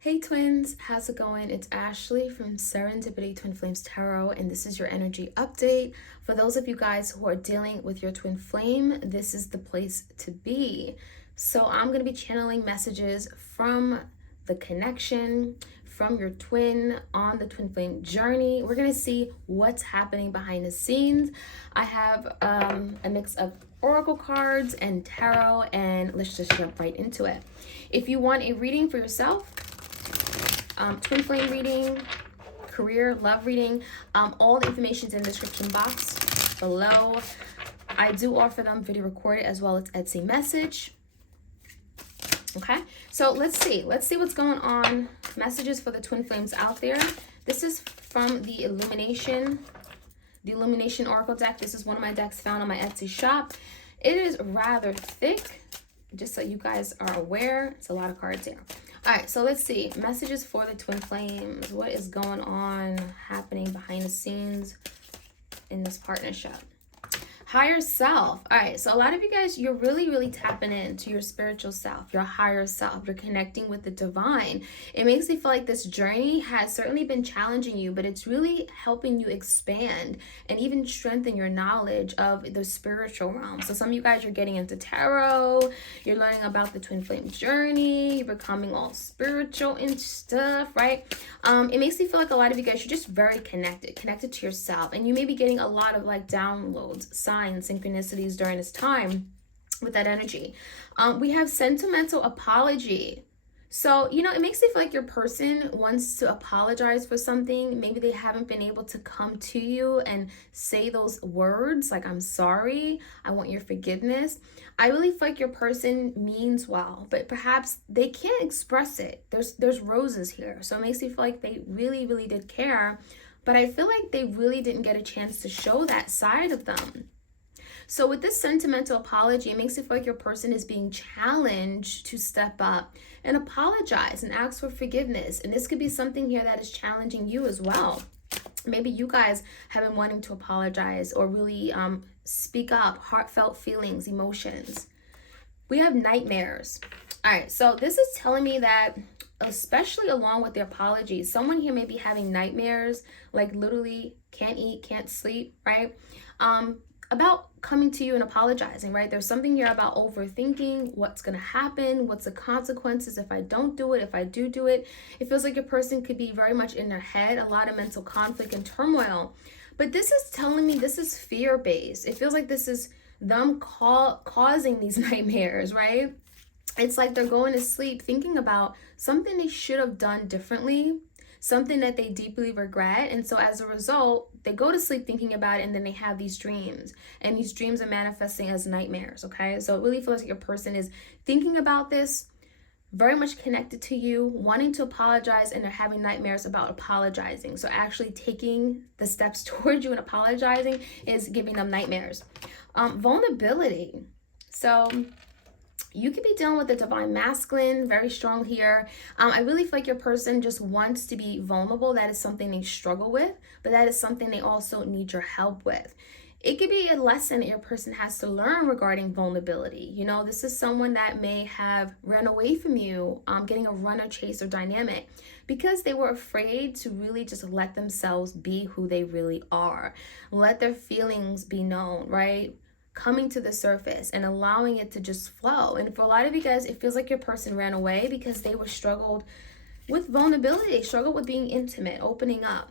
Hey twins, how's it going? It's Ashley from Serendipity Twin Flames Tarot, and this is your energy update. For those of you guys who are dealing with your twin flame, this is the place to be. So I'm going to be channeling messages from the connection, from your twin on the twin flame journey. We're going to see what's happening behind the scenes. I have a mix of oracle cards and tarot, and let's just jump right into it. If you want a reading for yourself, twin flame reading, career, love reading, all the information is in the description box below. I do offer them video recorded as well as Etsy message. Okay, so let's see what's going on. Messages for the twin flames out there. This is from the Illumination Oracle deck. This is one of my decks found on my Etsy shop. It is rather thick, just so you guys are aware. It's a lot of cards here. All right, so let's see. Messages for the twin flames. What is going on, happening behind the scenes in this partnership? Higher self. All right, so a lot of you guys, you're really tapping into your spiritual self, your higher self. You're connecting with the divine. It makes me feel like this journey has certainly been challenging you, but it's really helping you expand and even strengthen your knowledge of the spiritual realm. So some of you guys are getting into tarot, you're learning about the twin flame journey, you're becoming all spiritual and stuff, right? It makes me feel like a lot of you guys, you're just very connected to yourself, and you may be getting a lot of like downloads, signs, synchronicities during this time with that energy. We have sentimental apology. So, it makes me feel like your person wants to apologize for something. Maybe they haven't been able to come to you and say those words like, I'm sorry, I want your forgiveness. I really feel like your person means well, but perhaps they can't express it. There's roses here. So it makes me feel like they really did care, but I feel like they really didn't get a chance to show that side of them. So with this sentimental apology, it makes it feel like your person is being challenged to step up and apologize and ask for forgiveness. And this could be something here that is challenging you as well. Maybe you guys have been wanting to apologize or really speak up, heartfelt feelings, emotions. We have nightmares. All right, so this is telling me that, especially along with the apologies, someone here may be having nightmares, like literally can't eat, can't sleep, right? About coming to you and apologizing, right? There's something here about overthinking what's going to happen, what's the consequences if I don't do it, if I do it. It feels like your person could be very much in their head, a lot of mental conflict and turmoil. But this is telling me this is fear-based. It feels like this is them causing these nightmares, right? It's like they're going to sleep thinking about something they should have done differently, something that they deeply regret. And so as a result, they go to sleep thinking about it, and then they have these dreams, and these dreams are manifesting as nightmares. Okay, so it really feels like your person is thinking about this, very much connected to you, wanting to apologize, and they're having nightmares about apologizing. So actually taking the steps towards you and apologizing is giving them nightmares. Vulnerability. So you could be dealing with the divine masculine, very strong here. I really feel like your person just wants to be vulnerable. That is something they struggle with, but that is something they also need your help with. It could be a lesson that your person has to learn regarding vulnerability. This is someone that may have ran away from you, getting a runner chaser dynamic, because they were afraid to really just let themselves be who they really are. Let their feelings be known, right? Coming to the surface and allowing it to just flow. And for a lot of you guys, it feels like your person ran away because they were struggled with vulnerability. They struggled with being intimate, opening up.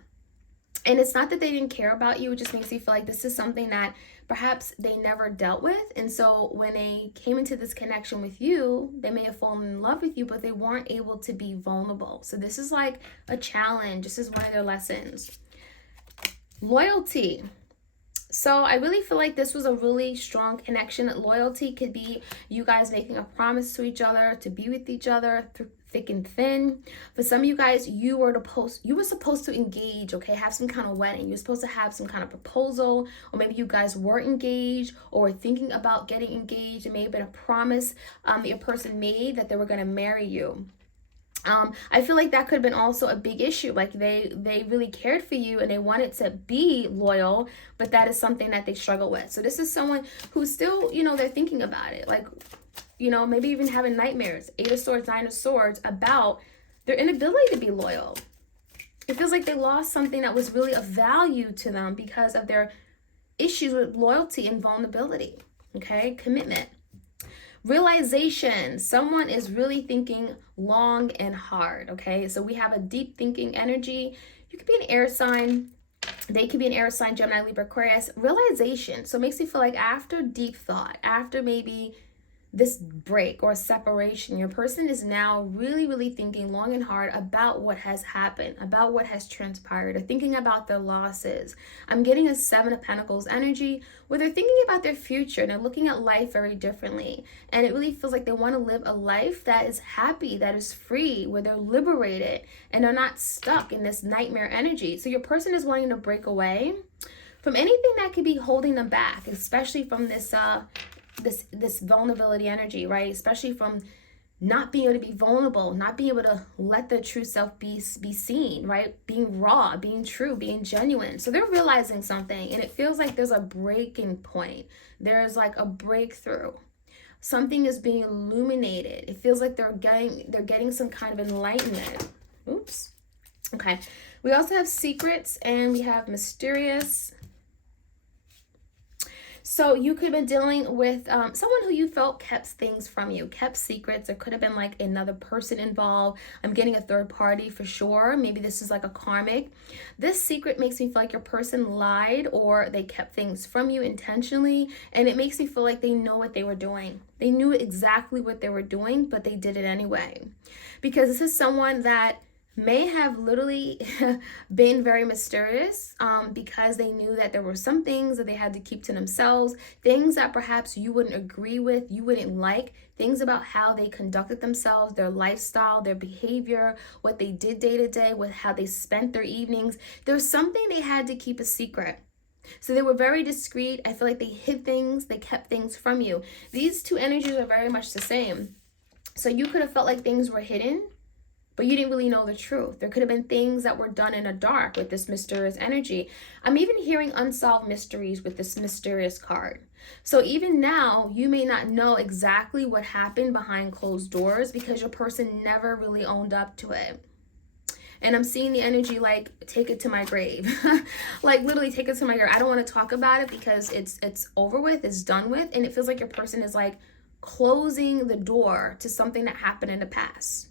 And it's not that they didn't care about you. It just makes you feel like this is something that perhaps they never dealt with. And so when they came into this connection with you, they may have fallen in love with you, but they weren't able to be vulnerable. So this is like a challenge. This is one of their lessons. Loyalty. So I really feel like this was a really strong connection. Loyalty could be you guys making a promise to each other, to be with each other through thick and thin. For some of you guys, you were supposed to engage, okay, have some kind of wedding. You're supposed to have some kind of proposal, or maybe you guys were engaged or were thinking about getting engaged. It may have been a promise that your person made that they were going to marry you. I feel like that could have been also a big issue. Like they really cared for you and they wanted to be loyal, but that is something that they struggle with. So this is someone who's still, they're thinking about it. Like, maybe even having nightmares, 8 of Swords, 9 of Swords, about their inability to be loyal. It feels like they lost something that was really of value to them because of their issues with loyalty and vulnerability. Okay, commitment. Realization. Someone is really thinking long and hard. Okay, so we have a deep thinking energy. You could be an air sign. They could be an air sign, Gemini, Libra, Aquarius. Realization. So it makes me feel like after deep thought, after maybe this break or separation, your person is now really, really thinking long and hard about what has happened, about what has transpired, or thinking about their losses. I'm getting a 7 of Pentacles energy where they're thinking about their future and they're looking at life very differently. And it really feels like they want to live a life that is happy, that is free, where they're liberated and they're not stuck in this nightmare energy. So your person is wanting to break away from anything that could be holding them back, especially from this vulnerability energy, right? Especially from not being able to be vulnerable, not being able to let their true self be seen, right? Being raw, being true, being genuine. So they're realizing something, and it feels like there's a breaking point. There's like a breakthrough. Something is being illuminated. It feels like they're getting some kind of enlightenment. Oops. Okay. We also have secrets and we have mysterious. So you could have been dealing with someone who you felt kept things from you, kept secrets. There could have been like another person involved. I'm getting a third party for sure. Maybe this is like a karmic. This secret makes me feel like your person lied or they kept things from you intentionally. And it makes me feel like they know what they were doing. They knew exactly what they were doing, but they did it anyway. Because this is someone that may have literally been very mysterious because they knew that there were some things that they had to keep to themselves, things that perhaps you wouldn't agree with, you wouldn't like, things about how they conducted themselves, their lifestyle, their behavior, what they did day to day, with how they spent their evenings. There's something they had to keep a secret. So they were very discreet. I feel like they hid things, they kept things from you. These two energies are very much the same. So you could have felt like things were hidden, but you didn't really know the truth. There could have been things that were done in the dark with this mysterious energy. I'm even hearing unsolved mysteries with this mysterious card. So even now, you may not know exactly what happened behind closed doors because your person never really owned up to it. And I'm seeing the energy like, take it to my grave. Like literally take it to my grave. I don't want to talk about it because it's over with, it's done with. And it feels like your person is like closing the door to something that happened in the past.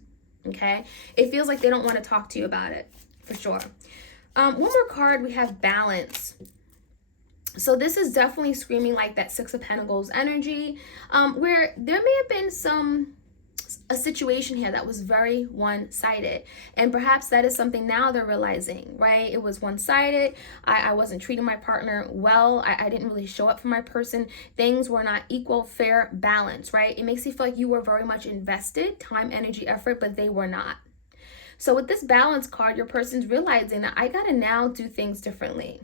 Okay, it feels like they don't want to talk to you about it, for sure. One more card, we have balance. So this is definitely screaming like that 6 of Pentacles energy, where there may have been a situation here that was very one-sided, and perhaps that is something now they're realizing, right? It was one-sided. I wasn't treating my partner well. I didn't really show up for my person. Things were not equal, fair, balance, right? It makes you feel like you were very much invested, time, energy, effort, but they were not. So with this balance card, your person's realizing that I gotta now do things differently.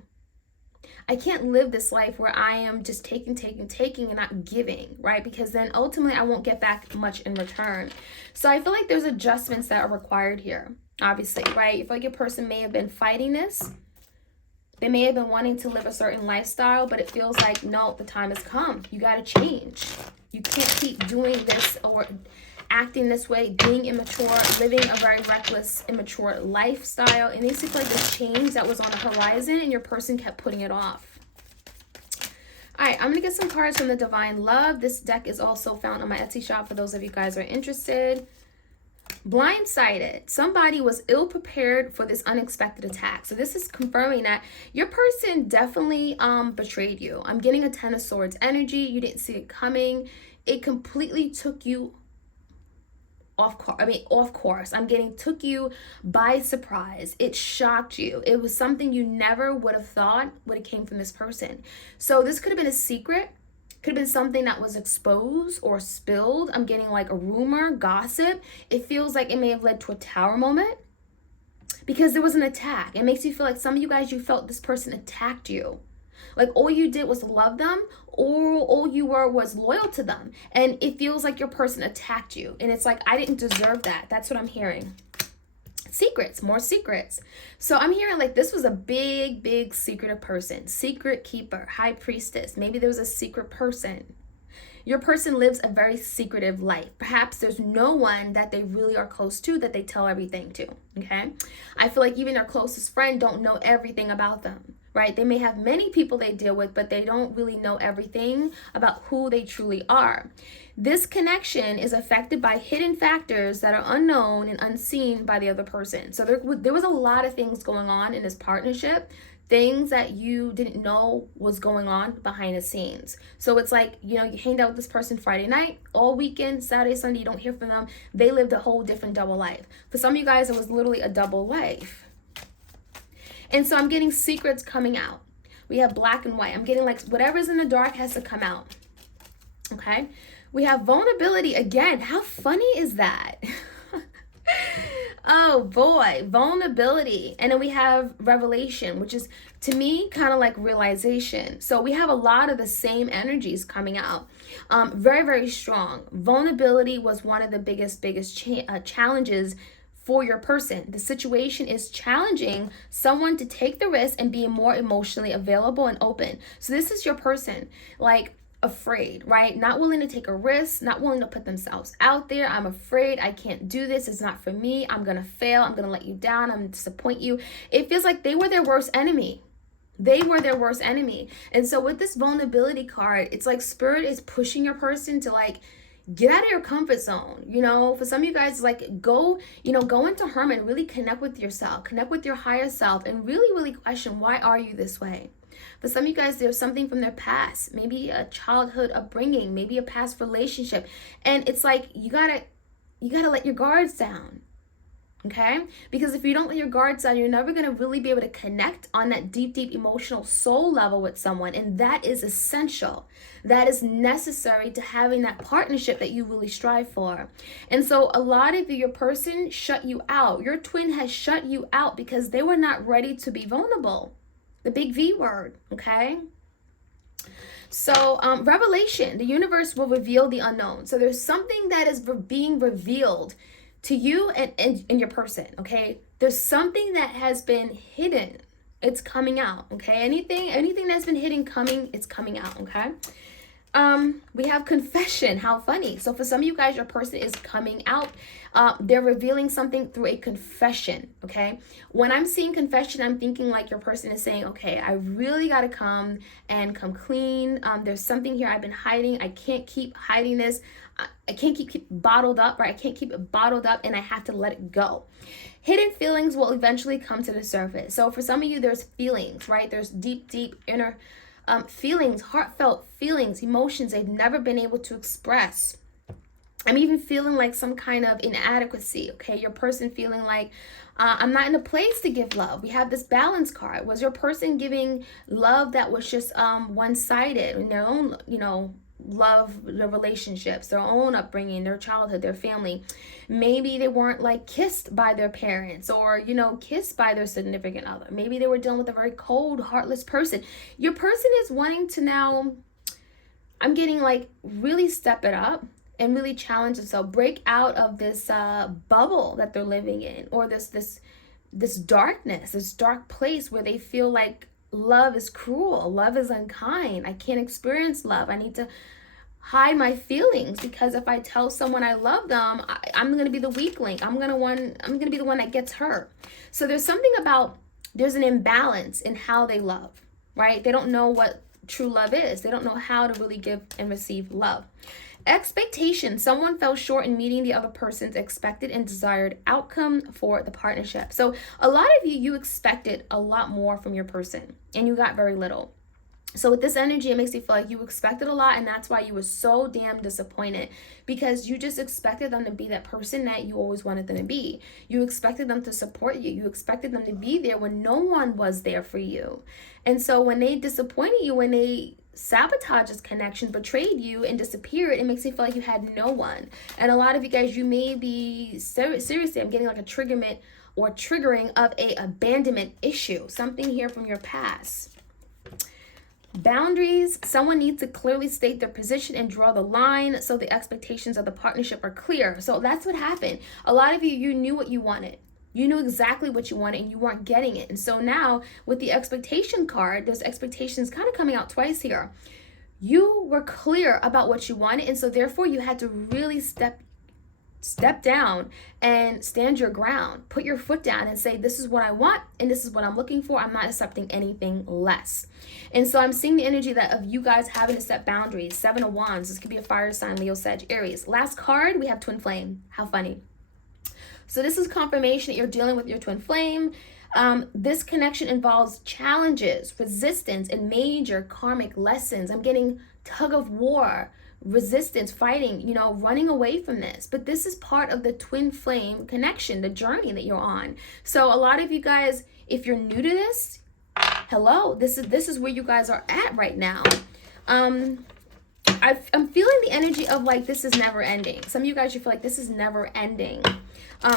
I can't live this life where I am just taking and not giving, right? Because then ultimately I won't get back much in return. So I feel like there's adjustments that are required here, obviously, right? You feel like your person may have been fighting this. They may have been wanting to live a certain lifestyle, but it feels like, no, the time has come. You got to change. You can't keep doing this or acting this way, being immature, living a very reckless, immature lifestyle. It makes you feel like this change that was on the horizon and your person kept putting it off. All right, I'm going to get some cards from the Divine Love. This deck is also found on my Etsy shop for those of you guys who are interested. Blindsided. Somebody was ill-prepared for this unexpected attack. So this is confirming that your person definitely betrayed you. I'm getting a 10 of Swords energy. You didn't see it coming. It completely took you off course. I'm getting took you by surprise. It shocked you. It was something you never would have thought would have came from this person. So this could have been a secret. Could have been something that was exposed or spilled. I'm getting like a rumor, gossip. It feels like it may have led to a tower moment because there was an attack. It makes you feel like some of you guys, you felt this person attacked you. Like all you did was love them, or all you were was loyal to them. And it feels like your person attacked you. And it's like, I didn't deserve that. That's what I'm hearing. Secrets, more secrets. So I'm hearing like this was a big secretive person. Secret keeper, high priestess. Maybe there was a secret person. Your person lives a very secretive life. Perhaps there's no one that they really are close to that they tell everything to, okay? I feel like even their closest friend don't know everything about them, right? They may have many people they deal with, but they don't really know everything about who they truly are. This connection is affected by hidden factors that are unknown and unseen by the other person. So there was a lot of things going on in this partnership, things that you didn't know was going on behind the scenes. So it's like, you hanged out with this person Friday night, all weekend, Saturday, Sunday, you don't hear from them. They lived a whole different double life. For some of you guys, it was literally a double life. And so I'm getting secrets coming out. We have black and white. I'm getting like whatever's in the dark has to come out. Okay? We have vulnerability again. How funny is that? Oh boy, vulnerability. And then we have revelation, which is to me kind of like realization. So we have a lot of the same energies coming out. Very, very strong. Vulnerability was one of the biggest challenges for your person. The situation is challenging someone to take the risk and be more emotionally available and open. So this is your person, like afraid, right? Not willing to take a risk, not willing to put themselves out there. I'm afraid, I can't do this. It's not for me. I'm going to fail. I'm going to let you down. I'm going to disappoint you. It feels like they were their worst enemy. They were their worst enemy. And so with this vulnerability card, it's like spirit is pushing your person to like, get out of your comfort zone. For some of you guys, like go into hermit, really connect with yourself, connect with your higher self, and really, really question, why are you this way? For some of you guys, there's something from their past, maybe a childhood upbringing, maybe a past relationship. And it's like, you gotta let your guards down. Okay? Because if you don't let your guards down, you're never going to really be able to connect on that deep, deep emotional soul level with someone. And that is essential. That is necessary to having that partnership that you really strive for. And so a lot of your person shut you out. Your twin has shut you out because they were not ready to be vulnerable. The big V word, okay? So revelation, the universe will reveal the unknown. So there's something that is being revealed to you and your person, okay? There's something that has been hidden. It's coming out, okay? Anything that's been hidden it's coming out, okay? We have confession. How funny. So for some of you guys, your person is coming out. They're revealing something through a confession, okay? When I'm seeing confession, I'm thinking like your person is saying, okay, I really got to come clean. There's something here I've been hiding. I can't keep hiding this. I can't keep bottled up, right? I can't keep it bottled up and I have to let it go. Hidden feelings will eventually come to the surface. So for some of you, there's feelings, right? There's deep, deep inner feelings, heartfelt feelings, emotions they've never been able to express. I'm even feeling like some kind of inadequacy, okay? Your person feeling like, I'm not in a place to give love. We have this balance card. Was your person giving love that was just one-sided in their own, love, their relationships, their own upbringing, their childhood, their family? Maybe they weren't like kissed by their parents or, kissed by their significant other. Maybe they were dealing with a very cold, heartless person. Your person is wanting to now, I'm getting like really step it up and really challenge themselves, break out of this bubble that they're living in, or this darkness, this dark place where they feel like love is cruel, love is unkind. I can't experience love. I need to hide my feelings because if I tell someone I love them, I'm going to be the weak link. I'm going to be the one that gets hurt. So there's something about, there's an imbalance in how they love, right? They don't know what true love is. They don't know how to really give and receive love. Expectation. Someone fell short in meeting the other person's expected and desired outcome for the partnership. So a lot of you expected a lot more from your person and you got very little. So with this energy, it makes you feel like you expected a lot, and that's why you were so damn disappointed, because you just expected them to be that person that you always wanted them to be. You expected them to support you. You expected them to be there when no one was there for you. And so when they disappointed you, when they sabotaged this connection, betrayed you, and disappeared, it makes you feel like you had no one. And a lot of you guys, you may be seriously, I'm getting like a triggering of a abandonment issue, something here from your past. Boundaries. Someone needs to clearly state their position and draw the line so the expectations of the partnership are clear. So that's what happened. A lot of you knew what you wanted. You knew exactly what you wanted and you weren't getting it. And so now with the expectation card, there's expectations kind of coming out twice here. you were clear about what you wanted, and so therefore you had to really step down and stand your ground. Put your foot down and say, this is what I want and this is what I'm looking for. I'm not accepting anything less. And so I'm seeing the energy that of you guys having to set boundaries. 7 of Wands. This could be a fire sign, Leo, Sag, Aries. Last card, we have twin flame. How funny. So this is confirmation that you're dealing with your twin flame. This connection involves challenges, resistance, and major karmic lessons. I'm getting tug of war, resistance, fighting, running away from this. But this is part of the twin flame connection, the journey that you're on. So a lot of you guys, if you're new to this, hello, this is where you guys are at right now. I'm feeling the energy of like this is never ending. Some of you guys, you feel like this is never ending.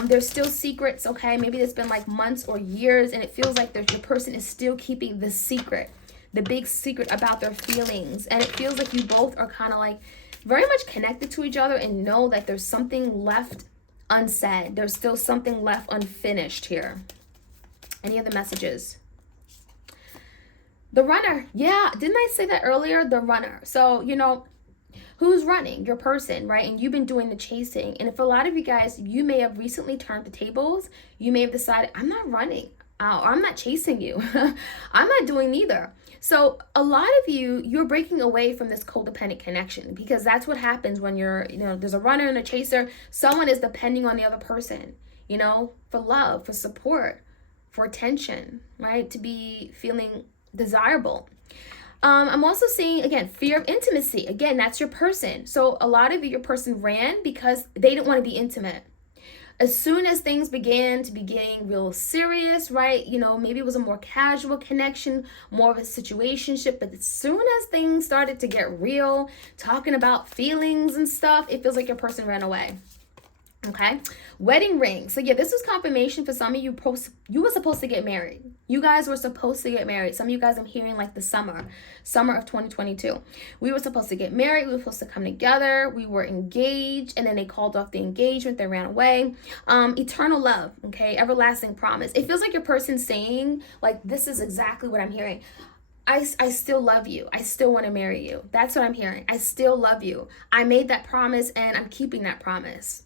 There's still secrets, okay? Maybe it's been like months or years and it feels like your person is still keeping the secret, the big secret about their feelings. And it feels like you both are kind of like very much connected to each other and know that there's something left unsaid. There's still something left unfinished here. Any other messages? The runner. Yeah, didn't I say that earlier? The runner. So, who's running? Your person, right? And you've been doing the chasing. And if a lot of you guys, you may have recently turned the tables. You may have decided, I'm not running. Or I'm not chasing you. I'm not doing neither. So a lot of you're breaking away from this codependent connection because that's what happens when you're, there's a runner and a chaser. Someone is depending on the other person, for love, for support, for attention, right? To be feeling desirable. I'm also seeing, again, fear of intimacy. Again, that's your person. So a lot of your person ran because they didn't want to be intimate. As soon as things began to be getting real serious, right? Maybe it was a more casual connection, more of a situationship. But as soon as things started to get real, talking about feelings and stuff, it feels like your person ran away. Okay, wedding ring. So yeah, this was confirmation for some of you. You were supposed to get married. You guys were supposed to get married. Some of you guys, I'm hearing like the summer of 2022. We were supposed to get married. We were supposed to come together. We were engaged, and then they called off the engagement. They ran away. Eternal love. Okay, everlasting promise. It feels like your person saying like, this is exactly what I'm hearing. I still love you. I still want to marry you. That's what I'm hearing. I still love you. I made that promise and I'm keeping that promise.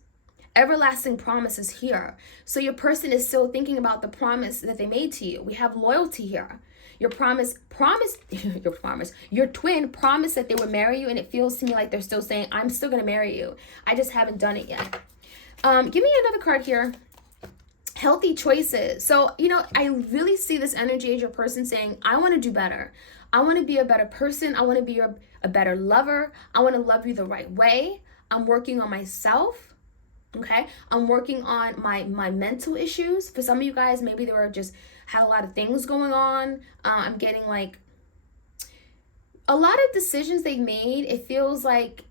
Everlasting promise is here. So your person is still thinking about the promise that they made to you. We have loyalty here. Your your twin promised that they would marry you, and it feels to me like they're still saying, I'm still going to marry you. I just haven't done it yet. Give me another card here. Healthy choices. So, I really see this energy as your person saying, I want to do better. I want to be a better person. I want to be a better lover. I want to love you the right way. I'm working on myself. Okay, I'm working on my mental issues. For some of you guys, maybe they were just had a lot of things going on. I'm getting like a lot of decisions they made. It feels like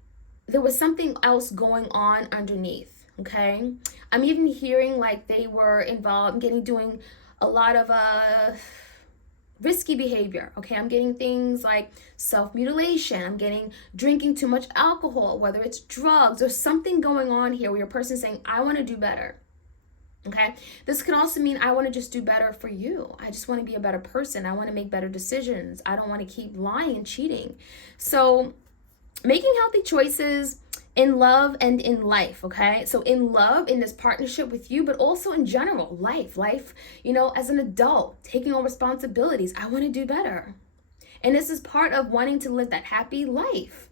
there was something else going on underneath. Okay, I'm even hearing like they were involved in doing a lot of risky behavior. Okay, I'm getting things like self-mutilation. I'm getting drinking too much alcohol, whether it's drugs or something going on here where your person's saying, I want to do better. Okay, this can also mean I want to just do better for you. I just want to be a better person. I want to make better decisions. I don't want to keep lying and cheating. So making healthy choices in love and in life, okay? So in love, in this partnership with you, but also in general, life, as an adult, taking on responsibilities. I want to do better. And this is part of wanting to live that happy life.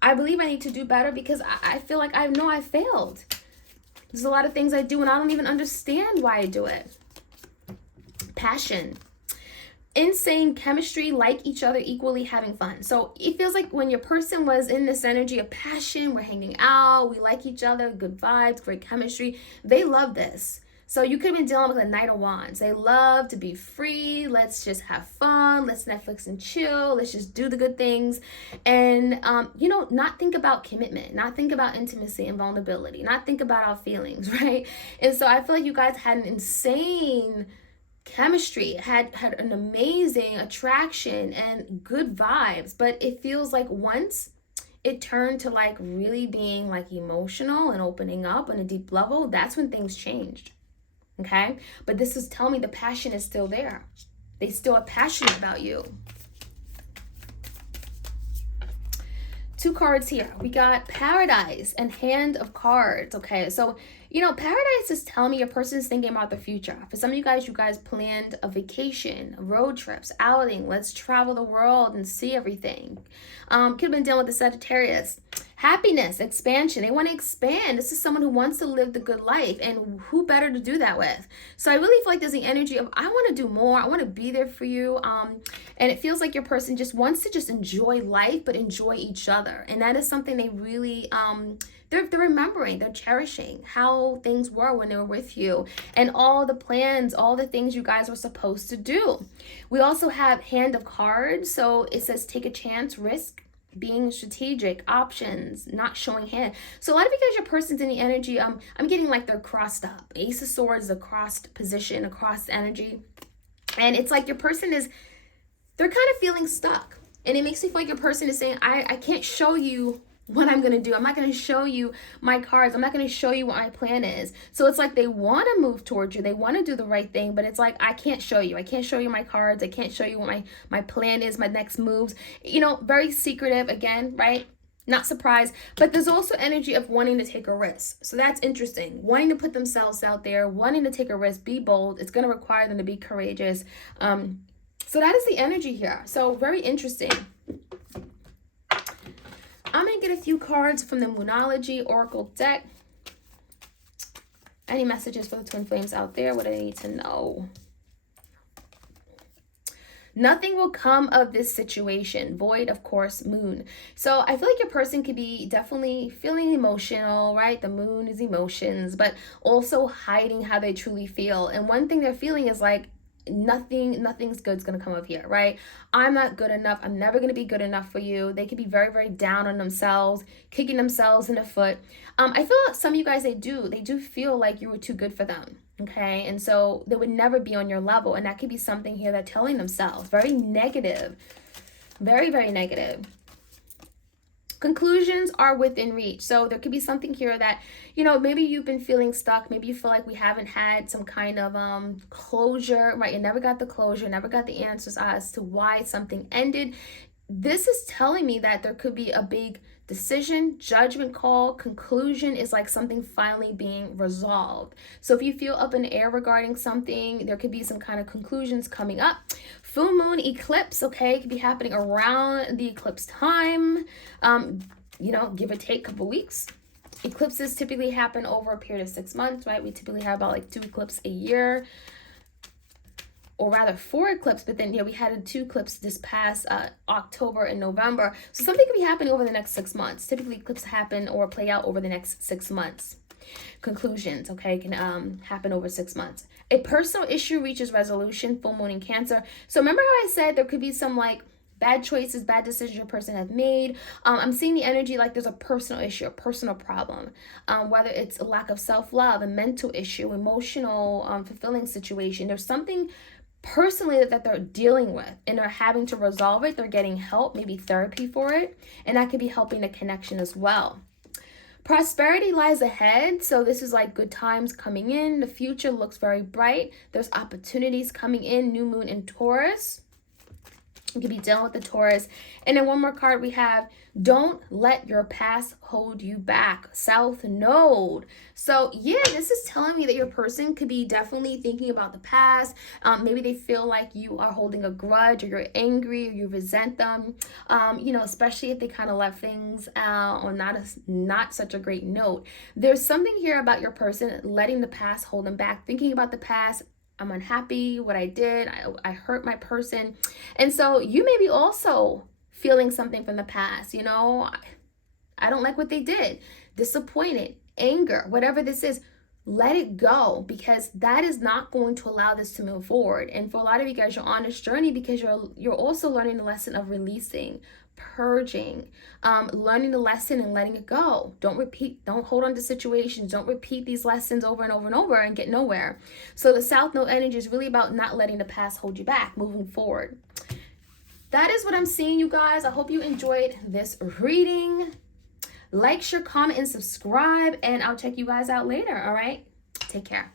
I believe I need to do better because I feel like I know I failed. There's a lot of things I do and I don't even understand why I do it. Passion. Insane chemistry, like each other, equally having fun. So it feels like when your person was in this energy of passion, we're hanging out, we like each other, good vibes, great chemistry. They love this. So you could have been dealing with a Knight of Wands. They love to be free. Let's just have fun. Let's Netflix and chill. Let's just do the good things. And, not think about commitment, not think about intimacy and vulnerability, not think about our feelings, right? And so I feel like you guys had an insane chemistry, had an amazing attraction and good vibes, but it feels like once it turned to like really being like emotional and opening up on a deep level, that's when things changed. Okay, but this is telling me the passion is still there. They still are passionate about you. 2 cards here. We got Paradise and Hand of Cards. Okay, so Paradise is telling me your person is thinking about the future. For some of you guys planned a vacation, road trips, outing. Let's travel the world and see everything. Could have been dealing with the Sagittarius. Happiness, expansion. They want to expand. This is someone who wants to live the good life, and who better to do that with? So I really feel like there's the energy of, I want to do more. I want to be there for you. And it feels like your person just wants to just enjoy life, but enjoy each other. And that is something they really, they're remembering, they're cherishing how things were when they were with you, and all the plans, all the things you guys were supposed to do. We also have Hand of Cards. So it says take a chance, risk, being strategic, options, not showing hand. So a lot of you guys, your person's in the energy, I'm getting like they're crossed up. Ace of Swords is a crossed position, a crossed energy. And it's like your person is, they're kind of feeling stuck. And it makes me feel like your person is saying, I can't show you what I'm going to do. I'm not going to show you my cards. I'm not going to show you what my plan is. So it's like they want to move towards you. They want to do the right thing, but it's like, I can't show you. I can't show you my cards. I can't show you what my plan is, my next moves. Very secretive again, right? Not surprised, but there's also energy of wanting to take a risk. So that's interesting. Wanting to put themselves out there, wanting to take a risk, be bold. It's going to require them to be courageous. So that is the energy here. So very interesting. I'm going to get a few cards from the Moonology Oracle deck. Any messages for the twin flames out there? What do they need to know? Nothing will come of this situation. Void, of course, moon. So I feel like your person could be definitely feeling emotional, right? The moon is emotions, but also hiding how they truly feel. And one thing they're feeling is like, nothing's good's gonna come of here, right? I'm not good enough. I'm never gonna be good enough for you. They could be very, very down on themselves, kicking themselves in the foot. I feel like some of you guys, they do feel like you were too good for them. Okay, and so they would never be on your level, and that could be something here they're telling themselves. Very negative, very, very negative. Conclusions are within reach. So there could be something here that, maybe you've been feeling stuck. Maybe you feel like we haven't had some kind of closure, right? You never got the closure, never got the answers as to why something ended. This is telling me that there could be a big decision, judgment call. Conclusion is like something finally being resolved. So if you feel up in the air regarding something, there could be some kind of conclusions coming up. Full moon eclipse, okay, it could be happening around the eclipse time, give or take a couple weeks. Eclipses typically happen over a period of 6 months, right? We typically have about like 2 eclipses a year, or rather 4 eclipses, but then we had 2 eclipses this past October and November. So something could be happening over the next 6 months. Typically eclipses happen or play out over the next 6 months. Conclusions, okay, can happen over 6 months. A personal issue reaches resolution, full moon in Cancer. So remember how I said there could be some like bad choices, bad decisions your person has made. I'm seeing the energy like there's a personal issue, a personal problem, whether it's a lack of self-love, a mental issue, emotional fulfilling situation. There's something personally that they're dealing with, and they're having to resolve it. They're getting help, maybe therapy for it, and that could be helping the connection as well. Prosperity lies ahead. So this is like good times coming in. The future looks very bright. There's opportunities coming in. New moon in Taurus. You could be dealing with the Taurus. And then one more card we have, don't let your past hold you back. South Node. So yeah, this is telling me that your person could be definitely thinking about the past. Maybe they feel like you are holding a grudge, or you're angry, or you resent them. Especially if they kind of left things on not such a great note. There's something here about your person letting the past hold them back, thinking about the past. I'm unhappy, what I did, I hurt my person. And so you may be also feeling something from the past, I don't like what they did, disappointed, anger, whatever this is. Let it go, because that is not going to allow this to move forward. And for a lot of you guys, you're on this journey because you're also learning the lesson of releasing, purging, learning the lesson and letting it go. Don't hold on to situations. Don't repeat these lessons over and over and over and get nowhere. So the South Node energy is really about not letting the past hold you back, moving forward. That is what I'm seeing, you guys. I hope you enjoyed this reading. Like, share, comment, and subscribe, and I'll check you guys out later. All right, take care.